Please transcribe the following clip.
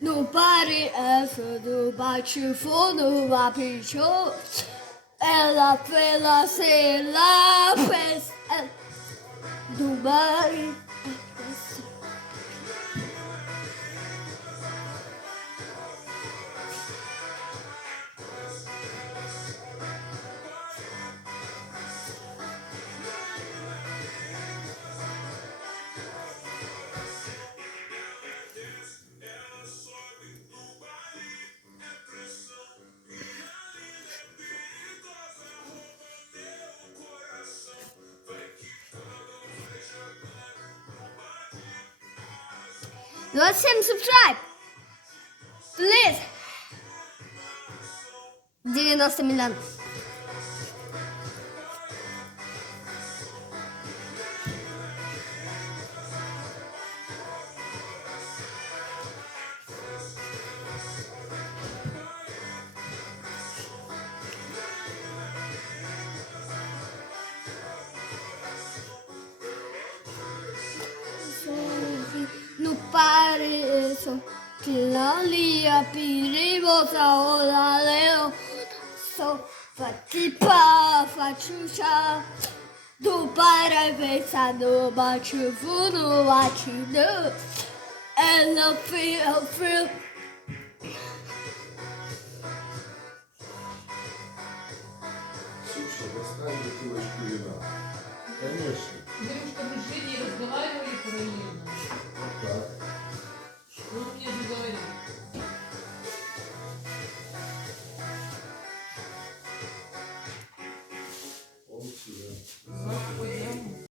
Nobody else will do but you for nobody sure. Ella fella say la face and nobody else. Let's subscribe. Please. 90 миллион. No pare eso que la lia piribosa o la leo so fatipa fachucha do para pensando baixo fundo latindo ela feel Слушай, достань бутылочку вина. Конечно.